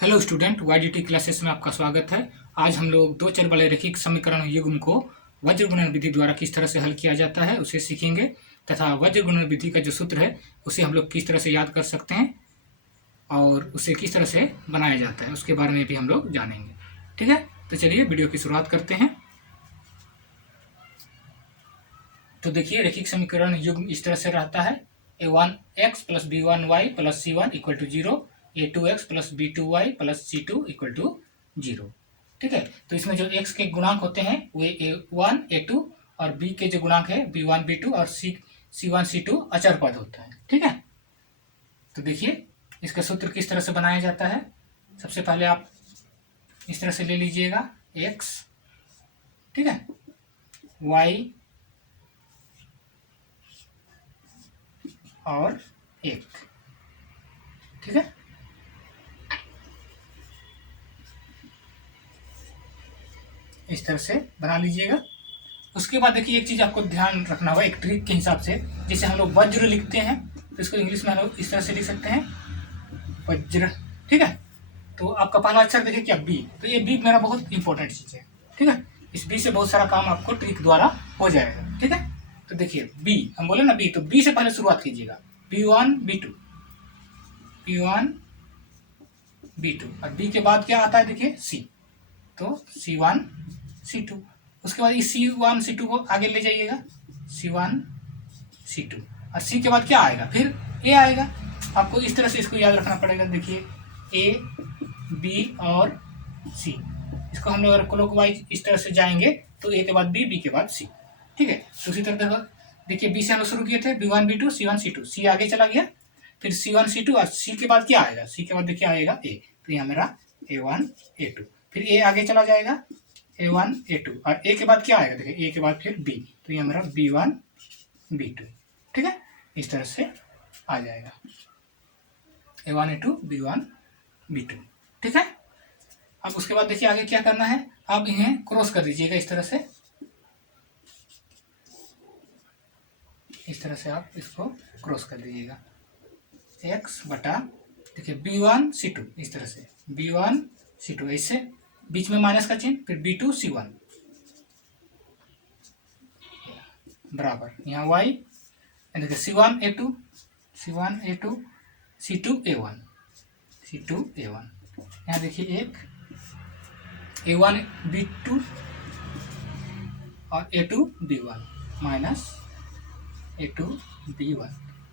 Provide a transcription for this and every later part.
Hello student, वाईडीटी classes में आपका स्वागत है। आज हम लोग दो चर वाले रैखिक समीकरण युग्म को वज्र गुणन विधि द्वारा किस तरह से हल किया जाता है उसे सीखेंगे तथा वज्र गुणन विधि का जो सूत्र है उसे हम लोग किस तरह से याद कर सकते हैं और उसे किस तरह से बनाया जाता है उसके बारे में भी हम लोग जानेंगे। ठीक है, तो चलिए वीडियो की शुरुआत करते हैं। तो देखिए, रैखिक समीकरण युग्म इस तरह से रहता है a1x plus b1y plus c1 equal to 0, a2x plus b2y plus c2 equal to 0। ठीक है, तो इसमें जो x के गुणांक होते हैं वे a1 a2 और b के जो गुणांक है b1 b2 और c1 c2 अचर पद होता है। ठीक है, तो देखिए इसका सूत्र किस तरह से बनाया जाता है। सबसे पहले आप इस तरह से ले लीजिएगा x, ठीक है, y और 1, ठीक है। इस तरह से बना लीजिएगा। उसके बाद देखिए एक चीज आपको ध्यान रखना होगा, एक ट्रिक के हिसाब से, जैसे हम लोग वज्र लिखते हैं तो इसको इंग्लिश में हम लोग इस तरह से लिख सकते हैं वज्र। ठीक है, तो आपका पहला अक्षर देखिए क्या बी, तो ये बी मेरा बहुत इंपॉर्टेंट चीज है। ठीक है, इस बी से बहुत सारा काम आपको ट्रिक द्वारा हो जाएगा। ठीक है, तो देखिए बी हम बोले ना बी, तो बी से पहले शुरुआत कीजिएगा b1 b2 b1 b2 और बी के बाद क्या आता है देखिए सी, तो c1 c2। उसके बाद इस c1 c2 को आगे ले जाइएगा c1 c2 और c के बाद क्या आएगा फिर a आएगा। आपको इस तरह से इसको याद रखना पड़ेगा। देखिए a b और c, इसको हम लोग अगर क्लॉकवाइज इस तरह से जाएंगे तो a के बाद b, b के बाद c। ठीक है, तो उसी तरह देखिए b से हम लोग शुरू किए थे b1 b2 c1 c2, c आगे चला गया, फिर c1 c2 और c के बाद क्या आएगा, c के बाद देखिए आएगा a, तो यहाँ मेरा a1 a2, फिर a आगे चला जाएगा a1 a2 और a के बाद क्या आएगा देखिए a के बाद फिर b, तो यहाँ मेरा b1 b2। ठीक है, इस तरह से आ जाएगा a1 a2 b1 b2। ठीक है, अब उसके बाद देखिए आगे क्या करना है, आप इन्हें क्रॉस कर दीजिएगा इस तरह से, इस तरह से आप इसको क्रॉस कर दीजिएगा x बटा देखिए b1 c2, इस तरह से b1 c2 ऐसे बीच में माइनस का चिन्ह, फिर b2 c1 बराबर यहाँ y देखिए c1 a2 c1 a2 c2 a1 c2 a1, यहाँ देखिए एक a1 b2 और a2 b1 minus a2 b1,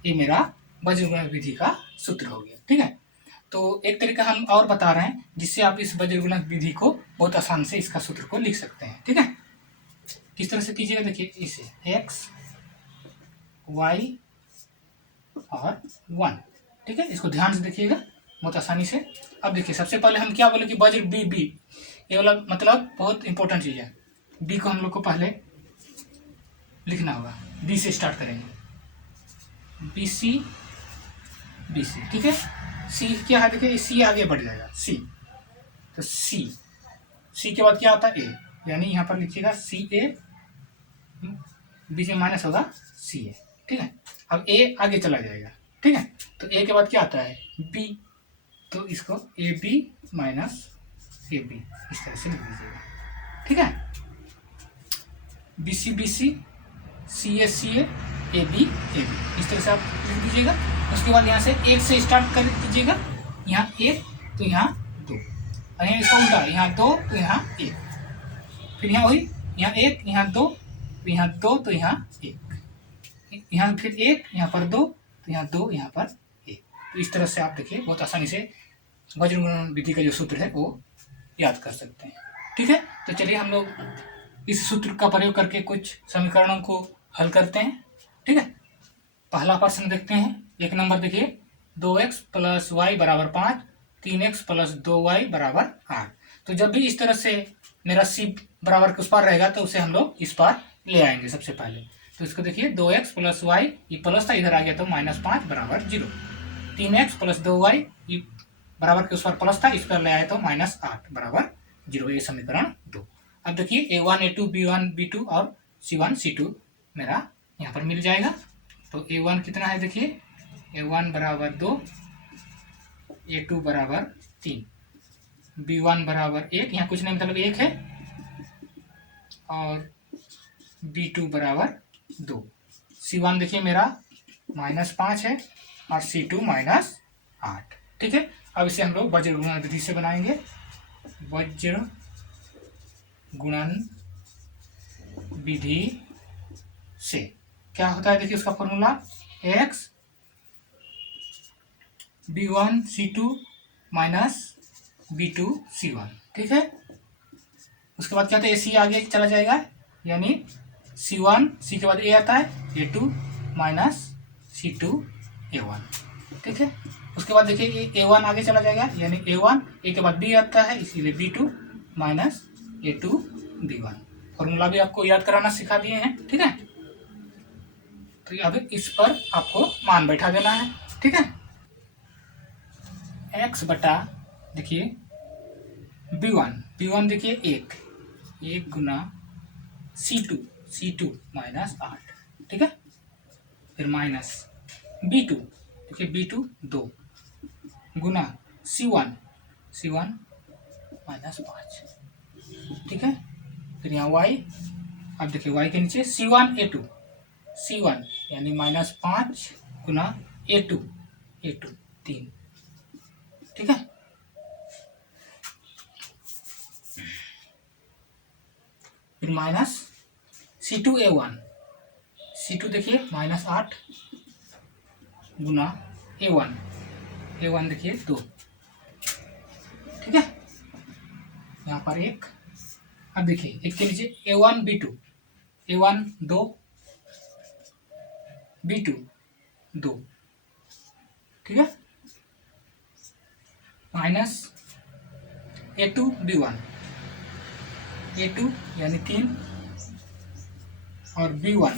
ये मेरा वज्रगुणन विधि का सूत्र हो गया। ठीक है, तो एक तरीका हम और बता रहे हैं जिससे आप इस वज्रगुणन विधि को बहुत आसान से इसका सूत्र को लिख सकते हैं। ठीक है, किस तरह से कीजिएगा देखिए, इसे x y और 1। ठीक है, इसको ध्यान से देखिएगा बहुत आसानी से। अब देखिए सबसे पहले हम क्या बोले कि वज्र बी बी, ये वाला मतलब बहुत इंपॉर्टेंट चीज है। बी को हम लोग को पहले लिखना होगा, बी से स्टार्ट करेंगे बी सी बी सी। ठीक है, सी क्या है देखिए, सी आगे बढ़ जाएगा सी, तो सी, सी के बाद क्या आता है ए, यानी यहाँ पर लिखिएगा सी ए, बीच में माइनस होगा सी ए। ठीक है, अब ए आगे चला जाएगा। ठीक है, तो ए के बाद क्या आता है बी, तो इसको A B minus A B इस तरह से लिख दीजिएगा। ठीक है, बी सी सी ए ए बी इस तरह से आप लिख दीजिएगा। उसके बाद यहाँ से एक से स्टार्ट कर दीजिएगा, यहाँ एक तो यहाँ दो, और यहाँ इसका उल्टा, यहाँ दो तो यहाँ एक, फिर यहाँ वही यहाँ एक यहाँ दो तो यहाँ दो तो यहाँ एक, यहाँ फिर एक यहाँ पर दो तो यहाँ दो यहाँ पर एक। तो इस तरह से आप देखिए बहुत आसानी से वज्रगुणन विधि का जो सूत्र है वो याद कर सकते हैं। ठीक है, तो चलिए हम लोग इस सूत्र का प्रयोग करके कुछ समीकरणों को हल करते हैं। ठीक है, पहला प्रश्न देखते हैं। एक नंबर देखिए 2x प्लस वाई बराबर 5, 3x प्लस 2y बराबर 8। तो जब भी इस तरह से मेरा c बराबर के उस पार रहेगा तो उसे हम लोग इस पार ले आएंगे सबसे पहले। तो इसको देखिए 2x प्लस वाई, ये प्लस था इधर आ गया तो -5 बराबर 0, 3x प्लस 2y, ये बराबर के उस पार प्लस था इस पर ले आए तो -8 बराबर 0, ये समीकरण 2। अब देखिए a1 a2 b1 b2 और c1 c2 मेरा यहाँ पर मिल जाएगा। तो a1 कितना है देखिए, a1 बराबर 2, a2 बराबर 3, B1 बराबर 1, यहाँ कुछ नहीं मतलब 1 है, और B2 बराबर 2। C1 देखिए मेरा -5 है और C2 -8। ठीक है, अब इसे हम लोग वज्र गुणन विधि से बनाएंगे। वज्र गुणन विधि से क्या होता है, देखिए उसका formula x B1 C2 minus B2 C1। ठीक है, उसके बाद क्या होता है, AC आगे चला जाएगा, यानी C1 C के बाद A आता है, A2 माइनस C2 A1। ठीक है, उसके बाद देखिए A1 आगे चला जाएगा, यानी A1 A के बाद B आता है, इसीलिए B2 minus A2 B1। Formula भी आपको याद कराना सिखा दिए हैं। ठीक है, तो अब इस पर आपको मान बैठा देना है। ठीक है, x बटा देखिए B1 देखिए 1 गुना C2 -8। ठीक है, फिर माइनस B2 देखिए B2 2 गुना C1 -5। ठीक है, फिर यहाँ y, अब देखिए y के नीचे C1 यानी -5 गुना A2 3। ठीक है, फिर माइनस C2 A1 देखिए -8 गुना A1 देखिए 2। ठीक है, यहाँ पर 1, अब देखिए 1 के नीचे A1 2 B2 2। ठीक है, माइनस A2 B1 यानी 3 और B1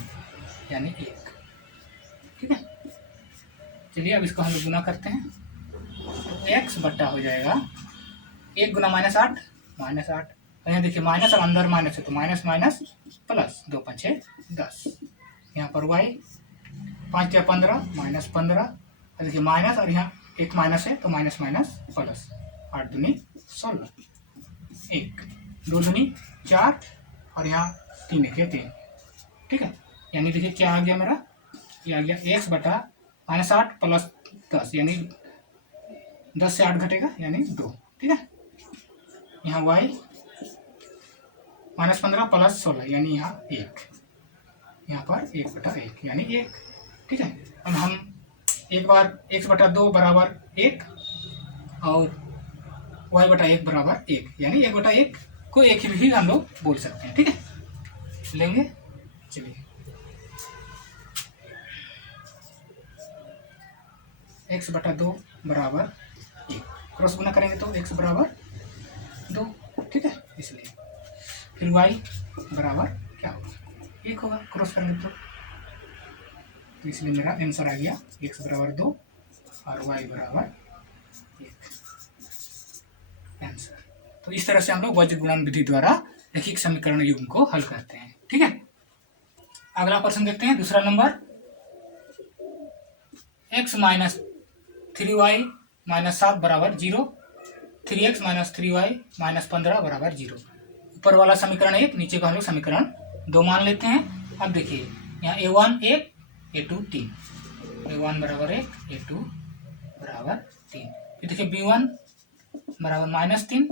यानी 1। ठीक है, चलिए अब इसको हम लोग गुना करते हैं, तो x बट्टा हो जाएगा 1 गुना -8 यहाँ देखिए माइनस और अंदर माइनस है, तो माइनस माइनस प्लस 2 5 10। यहाँ पर y 5 या 15 -15, देखिए माइनस और यहाँ एक माइनस है, तो माइनस माइनस प्लस 8 दूनी 16, 1 2 दूनी 4 और यहाँ 3 1 3। ठीक है, यानी देखिए क्या आ गया मेरा, ये आ गया x बटा -8 प्लस 10, यानी 10 से 8 घटेगा यानी 2। ठीक है, यहाँ y -15 प्लस 16 यानी यहाँ 1, यहाँ पर 1 बटा 1 यानी 1। ठीक है, अब हम एक बार x बटा 2 बराबर 1 और y बटा 1 बराबर 1, यानी 1 बटा 1 को 1 ही भी हम लोग बोल सकते हैं। ठीक है, लेंगे, चलिए x बटा 2 बराबर 1, क्रॉस गुना करेंगे तो x बराबर 2। ठीक है, इसलिए फिर y बराबर क्या होगा, 1 होगा, क्रॉस करेंगे तो इसलिए मेरा आंसर आ गया x बराबर 2 और y बराबर 1 आंसर। तो इस तरह से हम लोग वज्र गुणन विधि द्वारा रैखिक समीकरण युग्म को हल करते हैं। ठीक है, अगला प्रश्न देखते हैं, दूसरा नंबर, x माइनस 3y -7 बराबर 0, 3x - 3y -15 बराबर 0। ऊपर वाला समीकरण 1, नीचे का हम लोग समीकरण 2 मान लेते हैं। अब देखिए यहाँ A1 1 A2 3, A1 बराबर 1 A2 बराबर 3। फिर देखिए B1 बराबर -3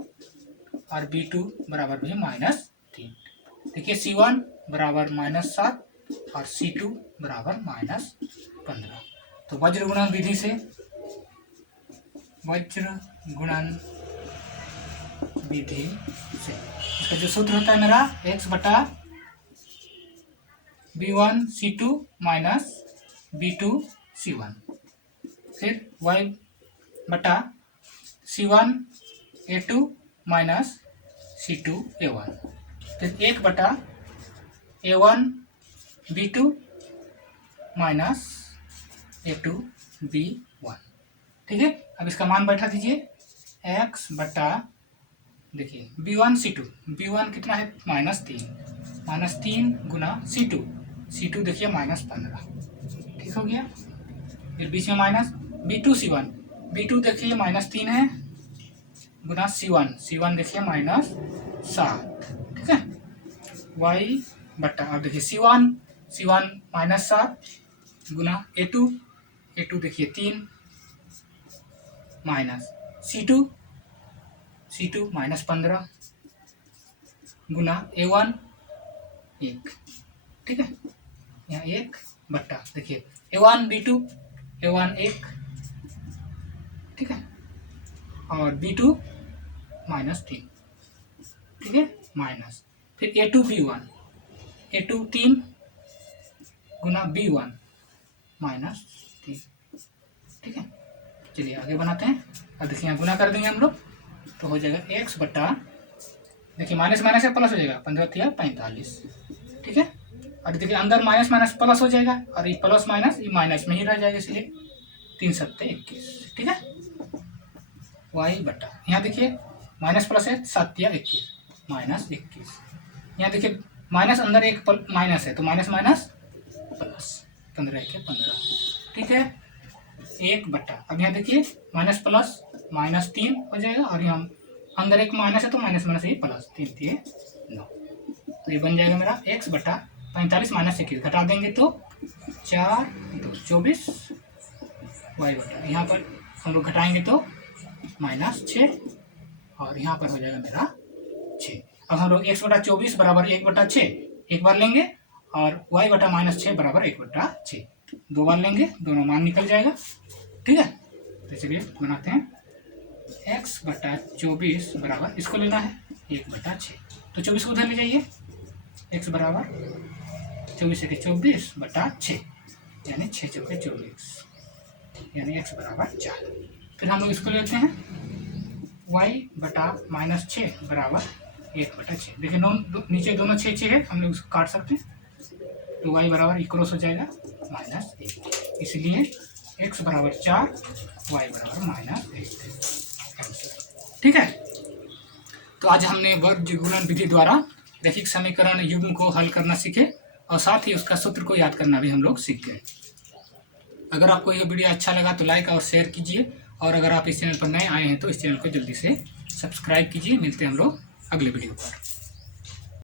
और B2 बराबर भी -3। देखिए C1 बराबर -7 और C2 बराबर -15। तो वज्र गुणन विधि से, वज्र गुणन विधि से इसका जो सूत्र होता है मेरा x बटा B1 C2 minus B2 C1, फिर y बटा C1 A2 minus C2 A1, फिर 1 बटा A1 B2 minus A2 B1। ठीक है, अब इसका मान बैठा दीजिए, x बटा देखिए B1 C2 कितना है -3 गुना C2 देखिए -15। ठीक हो गया, फिर बीच में माइनस B2 C1 देखिए -3 है, गुना C1 देखिए -7, ठीक है। y बटा, अब देखिए C1 -7 गुना A2 देखिए 3 माइनस C2 -15 गुना A1 1, ठीक है। यहाँ 1 बट्टा देखिए A1 B2 A1 1, ठीक है, और B2 -3, ठीक है, माइनस फिर A2 3 गुना B1 -3, ठीक है। चलिए आगे बनाते हैं। अब देखिए यहाँ गुना कर देंगे हम लोग तो हो जाएगा x बटा, देखिए माइनस माइनस से प्लस हो जाएगा 15 × 45, ठीक है। और देखिए अंदर माइनस माइनस प्लस हो जाएगा और ये प्लस माइनस ये माइनस में ही रह जाएगा, इसलिए 3 × 7 = 21, ठीक है। y बटा, यहाँ देखिए माइनस प्लस है 7 × 21 -21, यहाँ देखिए माइनस अंदर एक माइनस है तो माइनस माइनस प्लस 15 × 15, ठीक है। 1 बटा, अब यहाँ देखिए माइनस प्लस -3 हो जाएगा और यहाँ अंदर एक माइनस है तो माइनस माइनस ये प्लस 3 × 9, तो ये बन जाएगा मेरा x बटा 45 - 21 घटा देंगे तो 4 2 24, y बटा यहाँ पर हम लोग घटाएंगे तो -6 और यहाँ पर हो जाएगा मेरा 6। अब हम लोग x बटा 24 बराबर 1/6 एक बार लेंगे और y बटा -6 बराबर 1/6 दो बार लेंगे, दोनों मान निकल जाएगा, ठीक है। तो चलिए बनाते हैं। x बटा 24 बराबर, इसको लेना है 1/6, तो 24 को उधर ले जाइए, x बराबर 24 × 24 बटा 6 यानी 6 × 4 = 24 यानी x बराबर 4। फिर हम लोग इसको लेते हैं y बटा -6 बराबर 1/6, देखिए नीचे दोनों 6 है, हम लोग इसको काट सकते हैं तो y बराबर क्रॉस हो जाएगा -1, इसलिए x बराबर 4 y बराबर -1, ठीक है। तो आज हमने वर्ग गुणन विधि द्वारा रैखिक समीकरण युग्म को हल करना सीखे और साथ ही उसका सूत्र को याद करना भी हम लोग सीख गए। अगर आपको यह वीडियो अच्छा लगा तो लाइक और शेयर कीजिए, और अगर आप इस चैनल पर नए आए हैं तो इस चैनल को जल्दी से सब्सक्राइब कीजिए। मिलते हैं हम लोग अगले वीडियो पर।